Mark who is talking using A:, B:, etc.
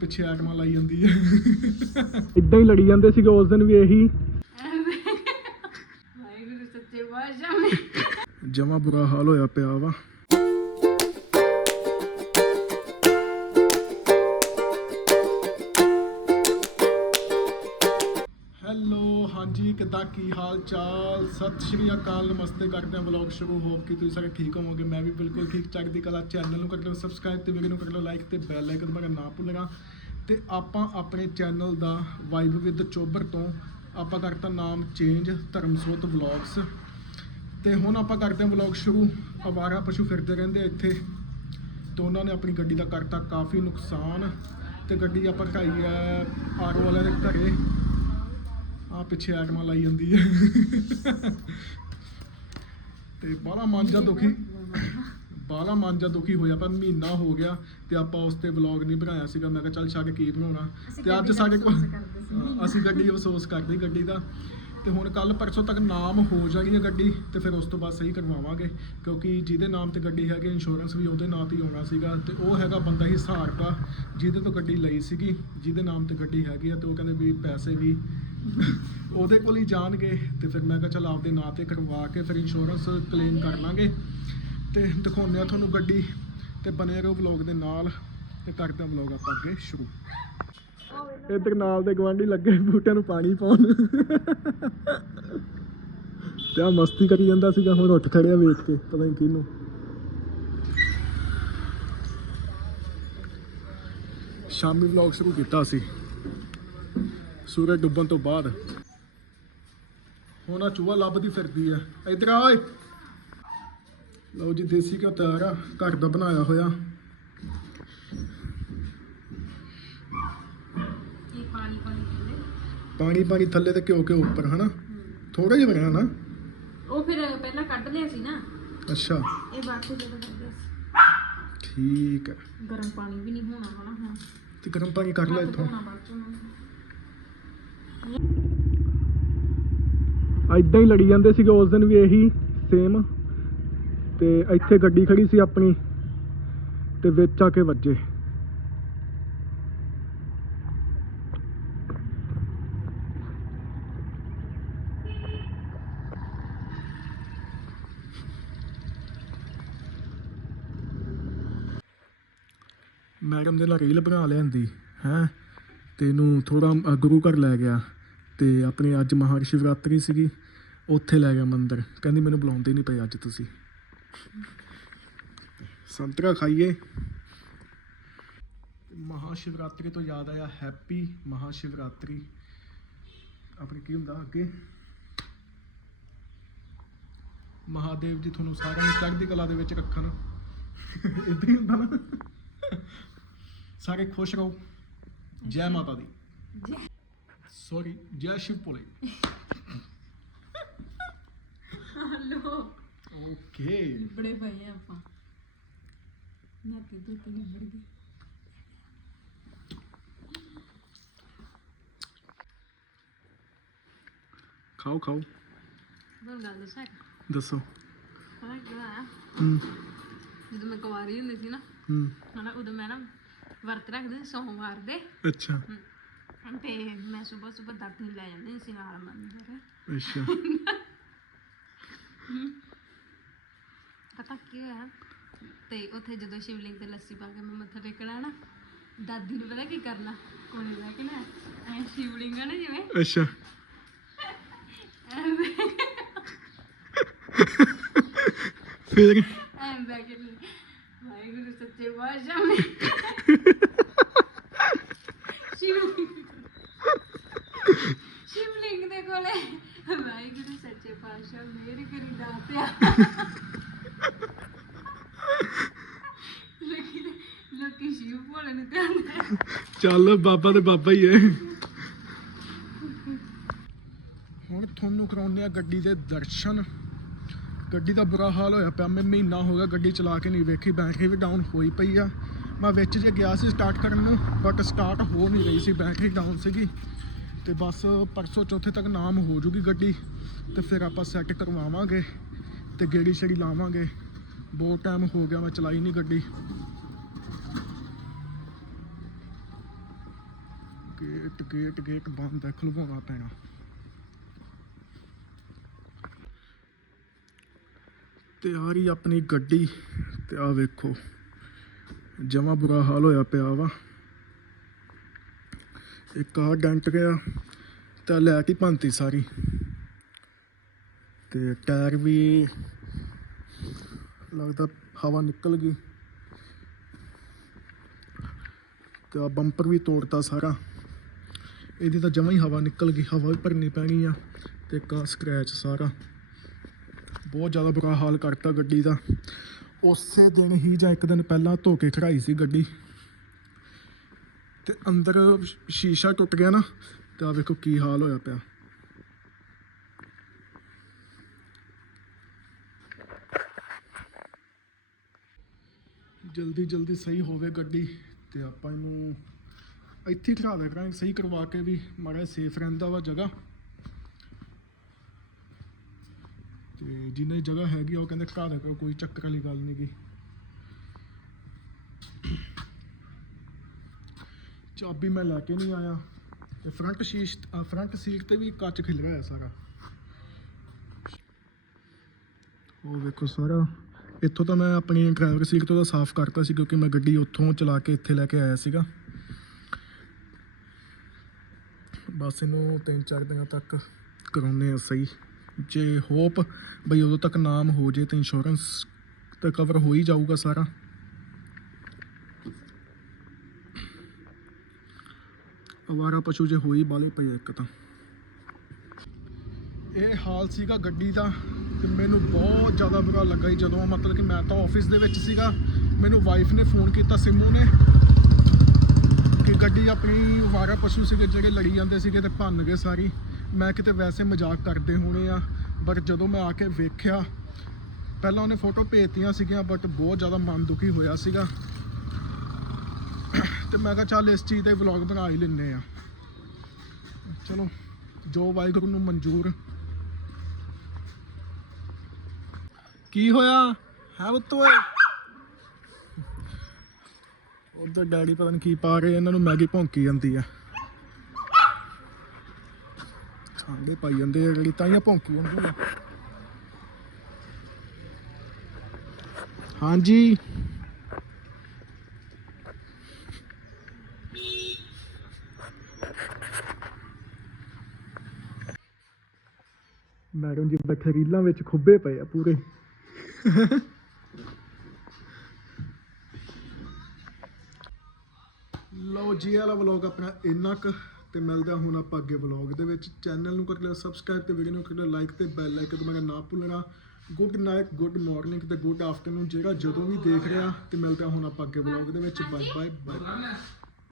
A: ਪਿੱਛੇ ਆਟਮਾ ਲਾਈ ਜਾਂਦੀ ਹੈ। ਇਦਾਂ ਹੀ ਲੜੀ ਜਾਂਦੇ ਸੀਗੇ ਉਸ ਦਿਨ ਵੀ ਇਹੀ।
B: ਵਾਹਿਗੁਰੂ ਸੱਚੇ
A: ਜਮਾ ਬੁਰਾ ਹਾਲ ਹੋਇਆ ਪਿਆ ਵਾ। ਹਾਂਜੀ ਕੀ ਹਾਲ ਚਾਲ? ਸਤਿ ਸ਼੍ਰੀ ਅਕਾਲ, ਨਮਸਤੇ ਕਰਦੇ ਹਾਂ ਵਲੌਗ ਸ਼ੁਰੂ। ਹੋਪ ਕਿ ਤੁਸੀਂ ਸਾਰੇ ਠੀਕ ਹੋਵੋਗੇ। ਮੈਂ ਵੀ ਬਿਲਕੁਲ ਠੀਕ ਚੜ੍ਹਦੀ ਕਲਾ ਚੈਨਲ ਨੂੰ ਕਰ ਲਓ ਸਬਸਕ੍ਰਾਈਬ ਤੇ ਵੀਡੀਓ ਨੂੰ ਕਰ ਲਓ ਲਾਈਕ ਤੇ ਬੈਲ ਆਈਕਨ ਦਬਾਉਣਾ ਨਾ ਭੁੱਲਣਾ। ਤੇ ਆਪਾਂ ਆਪਣੇ ਚੈਨਲ ਦਾ ਵਾਈਬ ਵਿਦ ਚੋਬਰ ਤੋਂ ਆਪਾਂ ਕਰਤਾ ਨਾਮ ਚੇਂਜ ਧਰਮਸੋਤ ਵਲੌਗਸ ਤੇ ਹੁਣ ਆਪਾਂ ਕਰਦੇ ਹਾਂ ਵਲੌਗ ਸ਼ੁਰੂ। ਅਵਾਰਾ ਪਸ਼ੂ ਫਿਰਦੇ ਰਹਿੰਦੇ ਇੱਥੇ। ਤੇ ਉਹਨਾਂ ਨੇ ਆਪਣੀ ਗੱਡੀ ਦਾ ਕਰਤਾ ਕਾਫੀ ਨੁਕਸਾਨ। ਤੇ ਗੱਡੀ ਆਪਾਂ ਰਖਾਈ ਹੈ ਆਟੋ ਵਾਲਿਆਂ ਦੇ ਘਰੇ। ਆ ਪਿੱਛੇ ਆਟਮਾ ਲਾਈ ਜਾਂਦੀ ਹੈ ਤੇ ਬਾਲਾ ਮਾਂਜਾ ਦੁਖੀ। ਬਾਲਾ ਮਾਂਜਾ ਦੁਖੀ ਹੋਇਆ ਪਰ ਮਹੀਨਾ ਹੋ ਗਿਆ ਤੇ ਆਪਾਂ ਉਸ ਤੇ ਵਲੌਗ ਨਹੀਂ ਬਣਾਇਆ ਸੀਗਾ। ਮੈਂ ਕਿਹਾ ਚੱਲ ਛੱਡ ਕੀ ਬਣਾਉਣਾ। ਤੇ ਅੱਜ ਸਾਡੇ ਕੋਲ ਅਸੀਂ ਗੱਡੀ ਅਫਸੋਸ ਕਰਦੇ ਗੱਡੀ ਦਾ। ਤੇ ਹੁਣ ਕੱਲ ਪਰਸੋਂ ਤੱਕ ਨਾਮ ਹੋ ਜਾਣੀ ਹੈ ਗੱਡੀ ਤੇ ਫਿਰ ਉਸ ਤੋਂ ਬਾਅਦ ਸਹੀ ਕਰਵਾਵਾਂਗੇ। ਕਿਉਂਕਿ ਜਿਹਦੇ ਨਾਮ ਤੇ ਗੱਡੀ ਹੈਗੀ ਇੰਸ਼ੋਰੈਂਸ ਵੀ ਉਹਦੇ ਨਾਂ ਤੇ ਹੋਣਾ ਸੀਗਾ। ਤੇ ਉਹ ਹੈਗਾ ਬੰਦਾ ਹੀ ਹਿਸਾਰ ਦਾ ਜਿਹਦੇ ਤੋਂ ਗੱਡੀ ਲਈ ਸੀਗੀ। ਜਿਹਦੇ ਨਾਮ ਤੇ ਗੱਡੀ ਹੈਗੀ ਆ ਤੇ ਉਹ ਕਹਿੰਦੇ ਵੀ ਪੈਸੇ ਵੀ ਉਹਦੇ ਕੋਲ ਹੀ ਜਾਣਗੇ ਤੇ ਫਿਰ ਮੈਂ ਕਿਹਾ ਚੱਲ ਆਪਦੇ ਨਾਂ ਤੇ ਕਰਵਾ ਕੇ ਫਿਰ ਇੰਸ਼ੋਰੈਂਸ ਕਲੇਮ ਕਰ ਲਾਂਗੇ ਤੇ ਦਿਖਾਉਂਦੇ ਆ ਤੁਹਾਨੂੰ ਗੱਡੀ ਤੇ ਬਨੇ ਰਹੋ ਵਲੌਗ ਦੇ ਨਾਲ ਤੇ ਕਰਦੇ ਆ ਵਲੌਗ ਆਪਾਂ ਅੱਗੇ ਸ਼ੁਰੂ। ਇੱਧਰ ਨਾਲ ਦੇ ਗਵਾਂਢੀ ਲੱਗੇ ਬੂਟਿਆਂ ਨੂੰ ਪਾਣੀ ਪਾਉਣ। ਤੇ ਆ ਮਸਤੀ ਕਰੀ ਜਾਂਦਾ ਸੀਗਾ, ਹੁਣ ਉੱਠ ਖੜਿਆ ਵੇਖ ਕੇ, ਪਤਾ ਨਹੀਂ ਕਿਹਨੂੰ। ਸ਼ਾਮੀ ਵਲੌਗ ਸ਼ੁਰੂ ਕੀਤਾ ਸੀ ਸੂਰਜ ਡੁੱਬਣ ਤੋਂ ਬਾਅਦ। ਹੁਣ ਆ ਚੂਹਾ ਲੱਭਦੀ ਫਿਰਦੀ ਆ। ਇੱਧਰ ਆ ਓਏ। ਲਓ ਜੀ ਦੇਸੀ ਘਿਓ ਤਿਆਰ ਆ। ਘਰ ਦਾ ਬਣਾਇਆ ਹੋਇਆ।
B: ਪਾਣੀ ਪਾਣੀ
A: ਥੱਲੇ ਤੇ ਘਿਓ ਘਿਓ ਉੱਪਰ ਹਨਾ? ਥੋੜਾ ਜਿਹਾ ਬਣਿਆ ਨਾ।
B: ਉਹ ਫਿਰ ਪਹਿਲਾਂ ਕੱਢ ਲਿਆ ਸੀ ਨਾ।
A: ਅੱਛਾ।
B: ਇਹ ਬਾਕੀ ਜਦੋਂ ਸੀ।
A: ਠੀਕ ਹੈ
B: ਗਰਮ ਪਾਣੀ ਵੀ ਨਹੀਂ ਹੋਣਾ ਹਨਾ ਹੁਣ।
A: ਤੇ ਗਰਮ ਪਾਣੀ ਕਰ ਲੈ ਇੱਥੋਂ। ਐਦਾਂ ਹੀ ਲੜੀ ਜਾਂਦੇ ਸੀਗੇ ਉਸ ਦਿਨ ਵੀ ਇਹੀ ਸੇਮ ਤੇ ਇੱਥੇ ਗੱਡੀ ਖੜੀ ਸੀ ਆਪਣੀ ਤੇ ਵਿੱਚ ਆ ਕੇ ਵੱਜੇ। ਮੈਡਮ ਦੇ ਨਾਲ ਰੀਲ ਬਣਾ ਲਿਆਂਦੀ, ਹੈ? ਅਤੇ ਇਹਨੂੰ ਥੋੜਾ ਗੁਰੂ ਘਰ ਲੈ ਗਿਆ ਅਤੇ ਆਪਣੇ ਅੱਜ ਮਹਾਂ ਸ਼ਿਵਰਾਤਰੀ ਸੀਗੀ, ਉੱਥੇ ਲੈ ਗਿਆ ਮੰਦਰ। ਕਹਿੰਦੀ ਮੈਨੂੰ ਬੁਲਾਉਂਦੇ ਨਹੀਂ ਪਏ ਅੱਜ ਤੁਸੀਂ। ਸੰਤਰਾ ਖਾਈਏ। ਮਹਾ ਸ਼ਿਵਰਾਤਰੀ ਤੋਂ ਯਾਦ ਆਇਆ, ਹੈਪੀ ਮਹਾ ਸ਼ਿਵਰਾਤਰੀ। ਆਪਣੇ ਕੀ ਹੁੰਦਾ ਅੱਗੇ? ਮਹਾਦੇਵ ਜੀ ਤੁਹਾਨੂੰ ਸਾਰਿਆਂ ਨੂੰ ਚੜ੍ਹਦੀ ਕਲਾ ਦੇ ਵਿੱਚ ਰੱਖਣ। ਇਦਾਂ ਹੀ ਹੁੰਦਾ ਨਾ। ਸਾਰੇ ਖੁਸ਼ ਰਹੋ। ਜੈ ਮਾਤਾ ਦੀ ਸੌਰੀ ਜੈ ਸ਼ਿਵ ਭੋਲੇ
B: ਹਲੋ
A: ਓਕੇ
B: ਬੜੇ ਪਏ ਆ ਆਪਾਂ ਨਾਤੇ ਤੋਂ ਤੇ ਨਿਬੜ ਗਏ
A: ਖਾਓ ਖਾਓ
B: ਗੱਲ ਦੱਸਾਂ
A: ਦੱਸੋ
B: ਪਤਾ ਕੀ ਹੋਇਆ
A: ਹੂੰ
B: ਜਦੋਂ ਮੈਂ ਕੁਵਾਰੀ ਹੁੰਦੀ ਸੀ ਨਾ
A: ਹੂੰ
B: ਹਨਾ ਉਦੋਂ ਮੈਂ ਨਾ ਵਰਤ ਰੱਖਦੀ ਸੀ ਸੋਮਵਾਰ ਦੇ।
A: ਅੱਛਾ।
B: ਹਮ, ਤੇ ਮੈਂ ਸਵੇਰ ਸਵੇਰ ਦਾਦੀ ਲੈ ਜਾਂਦੀ ਸੀ ਨਾਲ ਮੰਦਰ
A: ਅੱਛਾ।
B: ਪਤਾ ਕੀ ਹੋਇਆ? ਤੇ ਉੱਥੇ ਜਦੋਂ ਸ਼ਿਵਲਿੰਗ ਤੇ ਲੱਸੀ ਪਾ ਕੇ ਮੈਂ ਮੱਥਾ ਟੇਕਣਾ ਨਾ ਦਾਦੀ ਨੂੰ ਪਤਾ ਕੀ ਕਰਨਾ? ਕੋਲੇ ਬਹਿ ਕੇ ਨਾ ਐ ਸ਼ਿਵਲਿੰਗ ਆ ਨਾ ਜਿਵੇਂ।
A: ਅੱਛਾ।
B: ਐਵੇਂ
A: ਫਿਰ?
B: ਐਂ ਬਹਿ ਕੇ ਵਾਹਿਗੁਰੂ ਸੱਚੇ ਪਾਤਸ਼ਾਹ ਮੈਂ ਸ਼ਿਵਲਿੰਗ ਸ਼ਿਵਲਿੰਗ ਦੇ ਕੋਲੇ ਵਾਹਿਗੁਰੂ ਸੱਚੇ ਪਾਤਸ਼ਾਹ ਮੇਰੇ ਕਰੀ ਦਾਤਿਆ ਲੋਕੀ ਲੋਕੀ ਸ਼ਿਵ ਭੋਲੇ ਨੂੰ ਧਿਆਨ ਦੇ
A: ਚੱਲ ਬਾਬਾ ਤੇ ਬਾਬਾ ਹੀ ਏ ਹੁਣ ਤੁਹਾਨੂੰ ਕਰਾਉਂਦੇ ਆ ਗੱਡੀ ਦੇ ਦਰਸ਼ਨ। ਗੱਡੀ ਦਾ ਬੁਰਾ ਹਾਲ ਹੋਇਆ ਪਿਆ। ਮੈਂ ਮਹੀਨਾ ਹੋ ਗਿਆ ਗੱਡੀ ਚਲਾ ਕੇ ਨਹੀਂ ਵੇਖੀ। ਬੈਟਰੀ ਵੀ ਡਾਊਨ ਹੋਈ ਪਈ ਆ। ਮੈਂ ਵਿੱਚ ਜੇ ਗਿਆ ਸੀ ਸਟਾਰਟ ਕਰਨ ਨੂੰ ਬਟ ਸਟਾਰਟ ਹੋ ਨਹੀਂ ਰਹੀ ਸੀ। ਬੈਟਰੀ ਡਾਊਨ ਸੀਗੀ। ਤੇ ਬਸ ਪਰਸੋਂ ਚੌਥੇ ਤੱਕ ਨਾਮ ਹੋ ਜੂਗੀ ਗੱਡੀ। ਤੇ ਫਿਰ ਆਪਾਂ ਸੈੱਟ ਕਰਵਾਵਾਂਗੇ ਤੇ ਗੇੜੀ ਸ਼ੇੜੀ ਲਾਵਾਂਗੇ। ਬਹੁਤ ਟਾਈਮ ਹੋ ਗਿਆ, ਮੈਂ ਚਲਾਈ ਨਹੀਂ ਗੱਡੀ। ਗੇਟ ਗੇਟ ਗੇਟ ਬੰਦ ਹੈ। ਖੁਲਵਾਉਣਾ ਪੈਣਾ। ਤੇ ਆ ਰਹੀ ਆਪਣੀ ਗੱਡੀ ਤੇ ਆ ਵੇਖੋ, ਜਮਾ ਬੁਰਾ ਹਾਲ ਹੋਇਆ ਪਿਆ ਵਾ। ਇੱਕ ਆ ਡੈਂਟ ਗਿਆ ਤਾਂ ਲੈ ਕੇ ਭੰਤੀ ਸਾਰੀ। ਤੇ ਟਾਇਰ ਵੀ ਲੱਗਦਾ ਹਵਾ ਨਿਕਲ ਗਈ। ਤੇ ਆ ਬੰਪਰ ਵੀ ਤੋੜਤਾ ਸਾਰਾ। ਇਹਦੀ ਤਾਂ ਜਮਾ ਹੀ ਹਵਾ ਨਿਕਲ ਗਈ, ਹਵਾ ਵੀ ਭਰਨੀ ਪੈਣੀ ਆ ਤੇ ਕਾ ਸਕ੍ਰੈਚ ਸਾਰਾ। ਬਹੁਤ ਜ਼ਿਆਦਾ ਬੁਰਾ ਹਾਲ ਕਰਤਾ ਗੱਡੀ ਦਾ। ਉਸੇ ਦਿਨ ਹੀ ਜਾਂ ਇੱਕ ਦਿਨ ਪਹਿਲਾਂ ਧੋ ਕੇ ਖੜਾਈ ਸੀ ਗੱਡੀ। ਤੇ ਅੰਦਰ ਸ਼ੀਸ਼ਾ ਟੁੱਟ ਗਿਆ ਨਾ, ਤੇ ਆ ਵੇਖੋ ਕੀ ਹਾਲ ਹੋਇਆ ਪਿਆ। ਜਲਦੀ ਜਲਦੀ ਸਹੀ ਹੋਵੇ ਗੱਡੀ, ਤੇ ਆਪਾਂ ਇਹਨੂੰ ਇੱਥੇ ਹੀ ਖੜਾ ਦੇ ਕਰਾਂਗੇ, ਸਹੀ ਕਰਵਾ ਕੇ ਵੀ ਮਾੜਾ ਸੇਫ ਰਹਿੰਦਾ ਵਾ ਜਗ੍ਹਾ। ਤੇ ਜਿੰਨੇ ਜਗ੍ਹਾ ਹੈਗੀ ਆ, ਉਹ ਕਹਿੰਦੇ ਘਰ ਹੈਗਾ, ਕੋਈ ਚੱਕਰ ਵਾਲੀ ਗੱਲ ਨਹੀਂ ਗਈ ਚਾਬੀ ਮੈਂ ਲੈ ਕੇ ਨਹੀਂ ਆਇਆ। ਤੇ ਫਰੰਟ ਸ਼ੀਸ਼ ਫਰੰਟ ਸੀਟ ਤੇ ਵੀ ਕੱਚ ਖਿਲ ਹੋਇਆ ਸਾਰਾ। ਉਹ ਵੇਖੋ ਸਾਰਾ। ਇੱਥੋਂ ਤਾਂ ਮੈਂ ਆਪਣੀ ਡਰਾਈਵਰ ਸੀਟ ਤੋਂ ਤਾਂ ਸਾਫ਼ ਕਰਤਾ ਸੀ, ਕਿਉਂਕਿ ਮੈਂ ਗੱਡੀ ਉੱਥੋਂ ਚਲਾ ਕੇ ਇੱਥੇ ਲੈ ਕੇ ਆਇਆ ਸੀਗਾ। ਬਸ ਇਹਨੂੰ ਤਿੰਨ ਚਾਰ ਦਿਨਾਂ ਤੱਕ ਕਰਾਉਂਦੇ ਆ ਸਹੀ। ਜੇ ਹੋਪ ਬਈ ਉਦੋਂ ਤੱਕ ਨਾਮ ਹੋ ਜੇ ਤਾਂ ਇੰਸ਼ੋਰੈਂਸ ਤਾਂ ਕਵਰ ਹੋ ਹੀ ਜਾਊਗਾ ਸਾਰਾ। ਅਵਾਰਾ ਪਸ਼ੂ ਜੇ ਹੋਈ ਬਾਲੇ ਪਏ ਇੱਕ ਤਾਂ। ਇਹ ਹਾਲ ਸੀਗਾ ਗੱਡੀ ਦਾ ਤੇ ਮੈਨੂੰ ਬਹੁਤ ਜ਼ਿਆਦਾ ਬੁਰਾ ਲੱਗਾ ਜਦੋਂ, ਮਤਲਬ ਕਿ ਮੈਂ ਤਾਂ ਆਫਿਸ ਦੇ ਵਿੱਚ ਸੀਗਾ, ਮੈਨੂੰ ਵਾਈਫ ਨੇ ਫੋਨ ਕੀਤਾ, ਸਿੰਮੂ ਨੇ, ਕਿ ਗੱਡੀ ਆਪਣੀ ਅਵਾਰਾ ਪਸ਼ੂ ਸੀਗੇ ਜਿਹੜੇ ਲੜੀ ਜਾਂਦੇ ਸੀਗੇ ਤੇ ਭੰਨ ਗਏ ਸਾਰੀ। ਮੈਂ ਕਿਤੇ ਵੈਸੇ ਮਜ਼ਾਕ ਕਰਦੇ ਹੋਣੇ ਆ ਬਟ ਜਦੋਂ ਮੈਂ ਆ ਕੇ ਵੇਖਿਆ, ਪਹਿਲਾਂ ਉਹਨੇ ਫੋਟੋ ਭੇਜਤੀਆਂ ਸੀਗੀਆਂ ਬਟ ਬਹੁਤ ਜ਼ਿਆਦਾ ਮਨ ਦੁਖੀ ਹੋਇਆ ਸੀਗਾ। ਤੇ ਮੈਂ ਕਿਹਾ ਚੱਲ ਇਸ ਚੀਜ਼ ਦੇ ਵਲੌਗ ਬਣਾ ਹੀ ਲੈਂਦੇ ਆ। ਚਲੋ, ਜੋ ਵਾਹਿਗੁਰੂ ਨੂੰ ਮਨਜ਼ੂਰ। ਕੀ ਹੋਇਆ? ਹੈ ਪੁੱਤ ਓਏ? ਉਧਰ ਡੈਡੀ ਪਤਾ ਨਹੀਂ ਕੀ ਪਾ ਰਹੇ, ਇਹਨਾਂ ਨੂੰ ਮੈਗੀ ਭੌਂਕੀ ਜਾਂਦੀ ਆ। ਖਾਂਦੇ ਪਾਈ ਜਾਂਦੇ ਆ ਜਿਹੜੀ ਤਾਈਆਂ ਭੌਂਕੀ ਜਾਂਦੀ ਆ। ਹਾਂਜੀ। ਮੈਡਮ ਜੀ ਬੈਠੇ ਰੀਲਾਂ ਵਿੱਚ ਖੁੱਬੇ ਪਏ ਆ ਪੂਰੇ। ਲਓ ਜੀ ਵਾਲਾ ਵਲੌਗ ਆਪਣਾ ਇੰਨਾ ਕੁ ਤੇ ਮਿਲਦਾ ਹੁਣ ਆਪਾਂ ਅੱਗੇ ਵਲੌਗ ਦੇ ਵਿੱਚ। ਚੈਨਲ ਨੂੰ ਕਰ ਲਿਓ ਸਬਸਕ੍ਰਾਈਬ ਤੇ ਵੀਡੀਓ ਨੂੰ ਕਰ ਲਿਓ ਲਾਈਕ ਤੇ ਬੈਲ ਆਈਕਨ ਦਬਾਉਣਾ ਨਾ ਭੁੱਲਣਾ। ਗੁੱਡ ਨਾਈਟ ਗੁੱਡ ਮਾਰਨਿੰਗ ਤੇ ਗੁੱਡ ਆਫਟਰਨੂਨ ਜਿਹੜਾ ਜਦੋਂ ਵੀ ਦੇਖ ਰਿਹਾ। ਤੇ ਮਿਲਦਾ ਹੁਣ ਆਪਾਂ ਅੱਗੇ ਵਲੌਗ ਦੇ ਵਿੱਚ। Bye bye bye